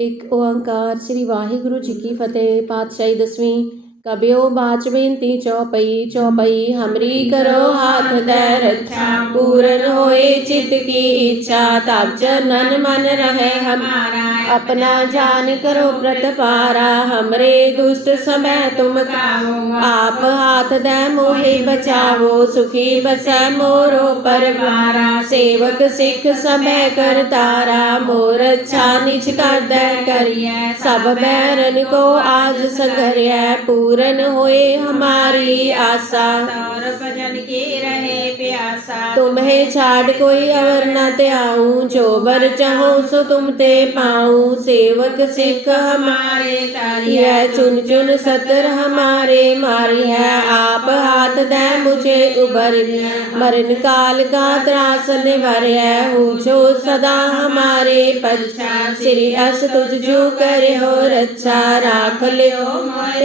ਇੱਕ ਓੰਕਾਰ ਸ੍ਰੀ ਵਾਹਿਗੁਰੂ ਜੀ ਕੀ ਫਤਿਹ, ਪਾਤਸ਼ਾਹੀ ਦਸਵੀਂ। ਕਬਿਓ ਬਾਚ ਬੇਨਤੀ ਚੌਪਈ ਚੌਪਈ, ਹਮਰੀ ਕਰੋ ਹਾਥ ਦੇ ਰੱਛਾ ਪੂਰਨ ਹੋਏ ਚਿਤ ਕੀ ਇੱਛਾ, ਤਬ ਚਰਨ ਮਨ ਰਹੇ ਹਮਾਰਾ। अपना जान करो प्रतपारा हमरे दुष्ट समय तुम कावो आप हाथ दे मोहे बचावो सुखी बसै मोरो परवारा सेवक सिख सबे कर तारा मोर अच्छा निज कर दे करिए सब बैरन को आज संघरिए पूरन होए हमारी आशा और भजन के रहे प्यासा तुम्हें छाड़ कोई अवर न त्याऊं। जो बर चाहो सो तुम ते पाऊँ। सेवक सिख हमारे हमारे तारी है चुन चुन सतर हमारे। मारी है आप हाथ दे मुझे उबर। मरण काल का त्रास निवर है। जो सदा हमारे पच्छा श्री अस तुझ जो करे हो रक्षा। राख लियो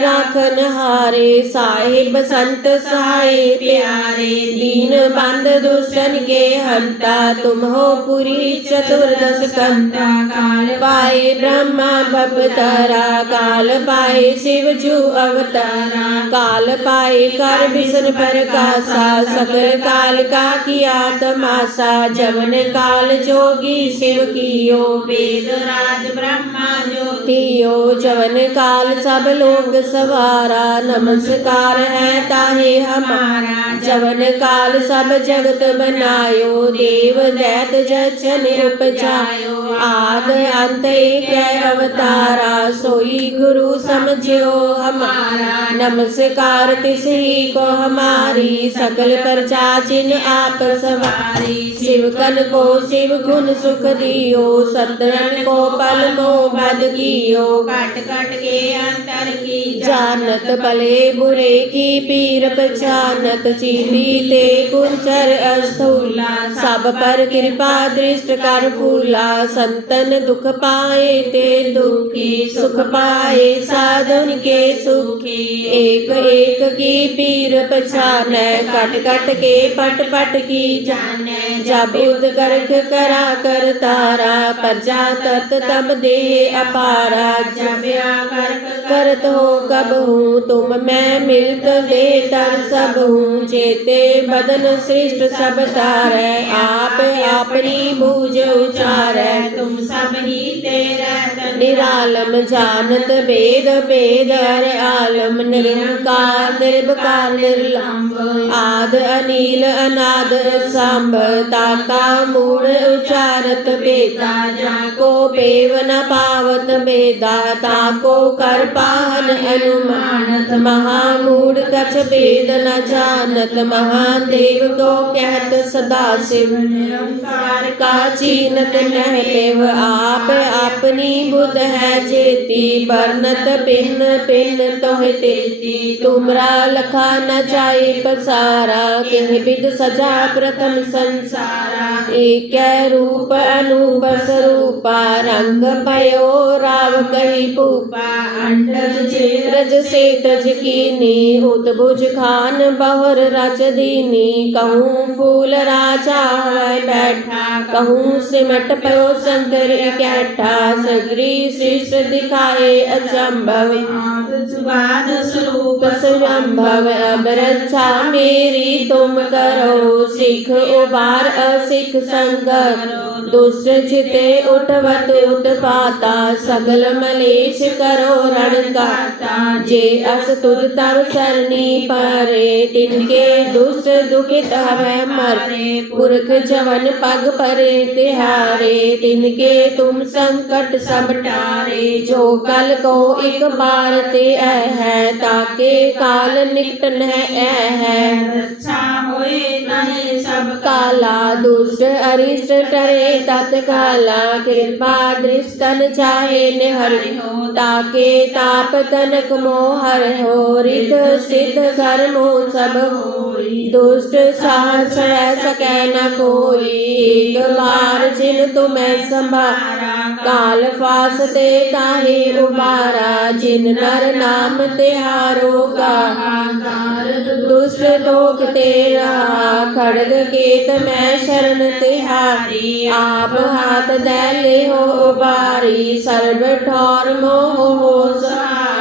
राखन हारे। साहिब संत सहाय प्यारे। दीन बंद दुष्टन के हंता, तुम हो पुरी चतुर्दश कंता। काल पाए ब्रह्मा भवतारा, काल पाए शिव जू अवतारा। काल पाए कर विष्णु प्रकाशा सकल काल का किया तमाशा। जवन काल जोगी शिव कियो, वेद राज ब्रह्मा ज्योति तियो जवन काल सब लोग सवारा, नमस्कार है ताहे हमारा। जवन काल सब जगत बनायो, देव दैत जचन उपजायो। आद अंत एक अवतारा, सोई गुरु समझियो हमारा। नमस्कार तिस को हमारी, सकल प्रजा जिन आप सवारी। शिव कन को शिव गुण सुख दियो, सतरन को पल मो बद कियो। कट कट के अंतर की जानत, भले बुरे की पीर पहचानत चीनी ते कुंचर अस्थूला, सब पर कृपा दृष्ट कर फूला, संतन दुख पाए ते दुखी, सुख पाए साधन के सुखी। एक एक की पीर पहचाने कट कट के पट पट की जाने। जब गर्क करा कर तारा प्रजा तत तब दे अपारा। जब करत हो, कब हूँ तुम, मैं मिलत दे तर सब हूँ। चेते बदन श्रेष्ठ सब तारै आप अपनी बूझ उचारै तुम सब ही तेरा निरालम जानत वेद वेद हर आलम निरंकार निर्भकार निर्लंब। आद अनिल अनाद सांभ ताका मूढ़ उचारत बेदा जाको पेव न पावत बेदा ताको कर पाहन अनुमानत। महामूढ़ कछ वेद न जानत महादेव को कहत सदा शिव निरंकार का चीनत नह पेव आप अपनी बुध है जेती बरनत पिन पिन तोह तेती। तुमरा लखा न जाए पसारा, किह विद सजा प्रथम संसारा। एक रूप अनूप स्वरूपा, रंग पयो राव कही पूपा। अंडज जे रज से तज कीनी, उतभुज खान बहुर रच दीनी। कहूँ फूल राजा है बैठा। कहूँ सिमट पयो शंकर इकट्ठा। सगरी शीर्ष दिखाए अचंभव। स्वरूप संभव अब रक्षा मेरी तुम करो सिख उबार असिख संगत। दुष्ट चिते उठवत उत्पाता सगल मलेश करो रण गाता जे अस तुझ तव सरनी परे, तिनके दुष्ट दुखित हवे मरे, पुरख जवन पग परे तिहारे, तिनके तुम संकट सब टारे, जो कल को एक बार ते है ताके काल निकटन है सब काला दुष्ट अरिष्ट टरे तत्काला कृपा दृष्टन चाहे, निहर ताके ताप तनक मोहर हो, रित सिद्ध कर्मो सब दुष्ट सहस सह सकै न कोई, एक बार जिन तुम्हें संभारा ਕਾਲ ਫਾਸਤੇ ਤਾਹੇ ਉਬਾਰਾ, ਜਿਨ ਨਰ ਨਾਮ ਤਿਹਾਰੋ ਗਾ ਦੁਸ਼ਟ ਲੋਕ ਤੇਰਾ, ਖੜਗ ਕੇਤ ਮੈਂ ਸ਼ਰਨ ਤਿਹਾਰੀ। ਆਪ ਹਾਥ ਦੇ ਲਿਓ ਉਬਾਰੀ, ਸਰਬ ਠੌਰ ਮੋਹ ਹੋ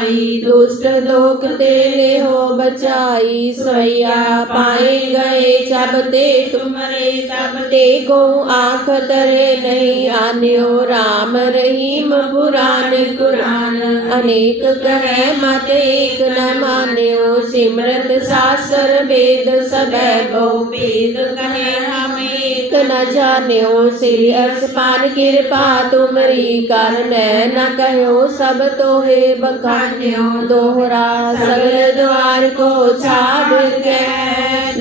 पाई, दुष्ट लोक तेरे हो बचाई। सैया पाए गए, जब चबते तुम्हारे तबते को आख तरे नहीं आन्यो। राम रहीम, पुराण कुरान, अनेक कह मत, एक न मान्यो। सिमरत, सासर वेद सब बहु। वेद कहे हमें एक न जाने जान्यो सिरि असपान कृपा तुमरी मैं न कहो सब तो हे बखान्यो, दोहरा सगल द्वार को छाद के।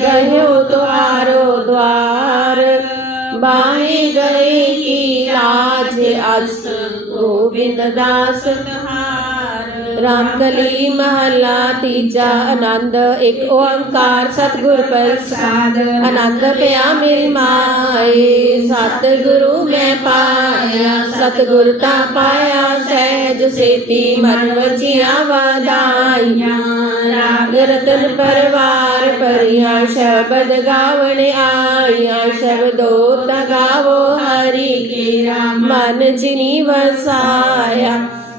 गयो तो द्वारो द्वार बाई गई की राज अस गोविंद दास। ਰਾਮਕਲੀ ਮਹਲਾ ਤੀਜਾ ਆਨੰਦ ਇੱਕ ਓੰਕਾਰ ਸਤਿਗੁਰ ਪ੍ਰਸਾਦ ਆਨੰਦ ਪਿਆ ਮੇਰੀ ਮਾਏ ਸਤਿਗੁਰੂ ਮੈਂ ਪਾਇਆ ਸਤਿਗੁਰ ਤਾਂ ਪਾਇਆ ਸਹਿਜ ਸੇਤੀ ਮਨ ਵਜੀਆਂ ਵਾਦਾਈਆਂ ਰਾਗ ਰਤਨ ਪਰਵਾਰ ਪਰਿਆ ਸ਼ਬਦ ਗਾਵਣ ਆਈਆਂ ਸ਼ਬਦੋ ਤਾ ਗਾਵੋ ਹਰੀ ਕੇ ਰਾਮ ਮਨ ਜਿਨੀ ਵਸਾਇਆ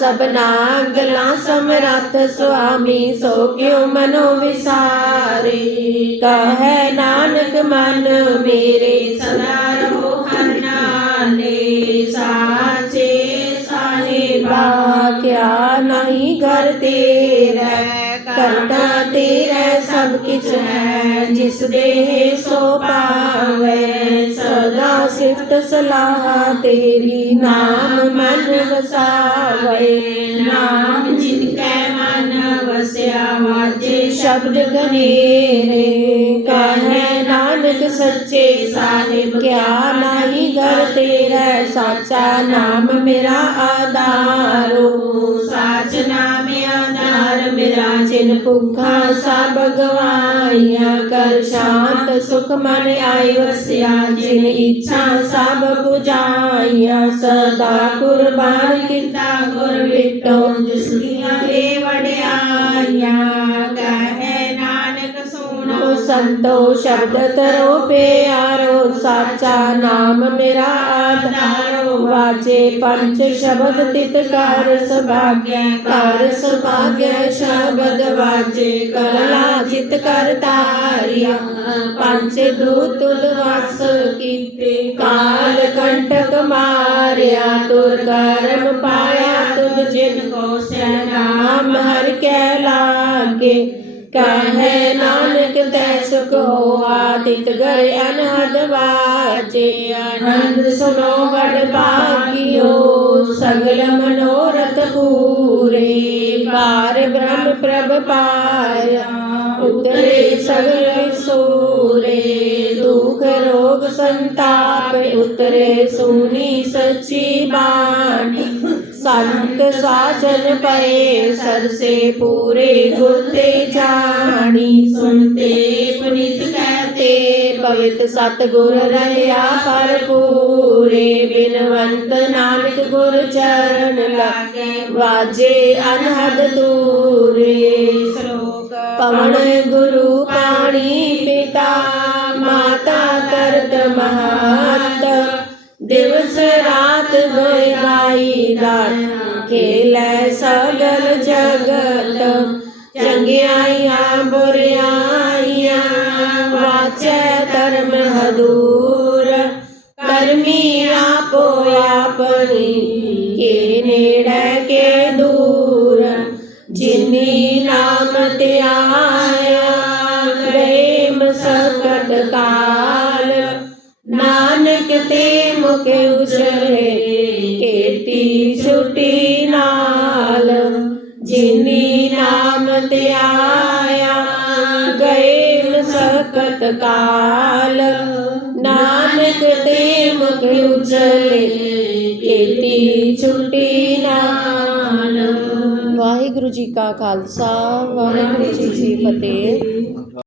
ਸਭਨਾ ਗਲਾ ਸਮਰੱਥ ਸੁਆਮੀ, ਸੋ ਕਿਉ ਮਨੋ ਵਿਸਾਰੀ? ਕਹੈ ਨਾਨਕ, ਮਨ ਮੇਰੇ ਸਦਾ ਰਹੋ ਹਰ ਨਾਲੇ ਸਾਚੇ ਸਾਹਿਬਾ, ਕਿਆ ਨਹੀਂ ਕਰਤੇ ਰਹਿ ਕਰਤਾ ਤੇਰਾ ਸਭ ਕਿਛ ਹੈ ਜਿਸ ਦੇ ਸੋ ਪਾਵੇ। ਸਦਾ ਸਿਫਤ ਸਲਾਹ ਤੇਰੀ ਨਾਮ ਮਨ ਵਸਾਵੇ। ਨਾਮ ਜਿਨ ਕੈ ਮਨ ਵਸਿਆ ਵਾਜੇ ਸ਼ਬਦ ਗਨੇਰੇ ਕਾ ਸੱਚੇ ਸਾਹਿਬ, ਕਿਆ ਨਾਹੀ ਘਰ ਤੇਰਾ ਸਾਚਾ ਨਾਮ ਮੇਰਾ ਆਧਾਰੋ। ਸਾਚ ਨਾਮ ਆਧਾਰ, ਮੇਰਾ ਜਿਨ ਭੁੱਖਾ ਸਭ ਗਵਾਇਆ ਕਰ ਸ਼ਾਂਤ ਸੁਖ ਮਨ ਆਇ ਵਸਿਆ, ਜਿਨ ਇੱਛਾ ਸਭ 부ਜਾਇਆ ਸਦਾ ਕੁਰਬਾਨ ਕੀਤਾ ਗੁਰ ਵਿਟੋ ਜਿਸ ਦੀਆਂ ਇਹ ਵਡਿਆਈਆਂ। संतो शब्द तरो पे आरो साचा नाम मेरा आधारो वाचे पंच शब्द तितकार सभाग्य कार सभाग्य शब्द वाचे कला चित तारिया पंच दूत वास कीते काल कंटक मारिया तुर कर्म पाया तुझ जिनको से नाम हर के कहे नानक तैस को आदित गए अनहद वाचे। आनंद सुनो बड़ पागियो सगल मनोरथ पूरे। पार ब्रह्म प्रभ पाया, उतरे सगल सूरे। दुख रोग संताप, उतरे सुनी सच्ची बाणी। ਸੰਤ ਸਾਜਨ ਪਏ ਸਰਸੇ ਪੂਰੇ ਗੁਰ ਤੇ ਜਾਣੀ। ਸੁਨਤੇ ਪੁਨੀਤ ਕਹਤੇ ਪਵਿੱਤ ਸਤਗੁਰ ਰਹਿਆ ਪਰ ਪੂਰੇ ਬਿਨਵੰਤ ਨਾਨਕ ਗੁਰ ਚਰਨ ਲਾਗੇ, ਵਾਜੇ ਅਨਹਦ ਤੂਰੇ ਸ਼ਲੋਕ ਪਵਨ ਗੁਰੂ ਪਾਣੀ ਪਿਤਾ, ਮਾਤਾ ਕਰਤ ਮਹਤ। ਦਿਵਸ ਰਾਤ ਗਾਈ ਰਾਤ ਖੇਲੇ ਸਗਲ ਜਗਤ ਚੰਗਿਆਈਆਂ ਬੁਰਿਆਈਆਂ ਵਾਚੈ ਧਰਮ ਹਦੂਰ ਕਰਮੀ ਆਪੋ ਆਪਣੀ ਕੇ ਨੇੜੇ ਕੇ ਦੂਰ ਜਿਨੀ ਨਾਮ ਤੇ ਆਇਆ नाम ते आया गए सकत काल, नानक ते मग उचले केती छुटी नान। वाहिगुरु जी का खालसा, वाहिगुरु जी की फतेह।